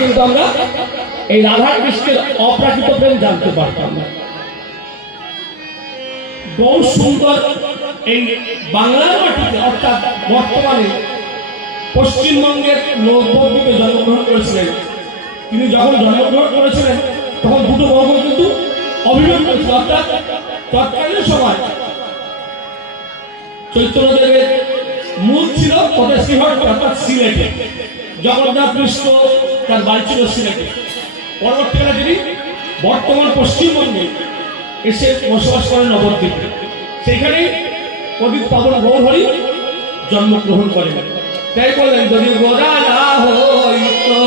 কিন্তু আমরা এই রাধা কৃষ্ণের অপ্রাকৃত প্রেম জানতে পারতাম না। বহু সুন্দর এই বাংলার মাটিতে অর্থাৎ বর্তমানে পশ্চিমবঙ্গের নবদ্বীপে জন্মগ্রহণ করেছিলেন। তিনি যখন জন্মগ্রহণ করেছিলেন তখন দুটো বর্গ কিন্তু অভিমান করেছিল, অর্থাৎ তৎকালীন সময় চৈতন্যদেবের মূল ছিল শ্রীহট্ট অর্থাৎ সিলেটে, জগন্নাথ মিশ্র তার বাড়ি ছিল সিলেটে। পরবর্তীকালে তিনি বর্তমান পশ্চিমবঙ্গে এসে বসবাস করেন নবদ্বীপে। সেখানেই পণ্ডিত পাবন গৌরহরি জন্মগ্রহণ করেন। তাই বললেন যদি গোরা না হইতো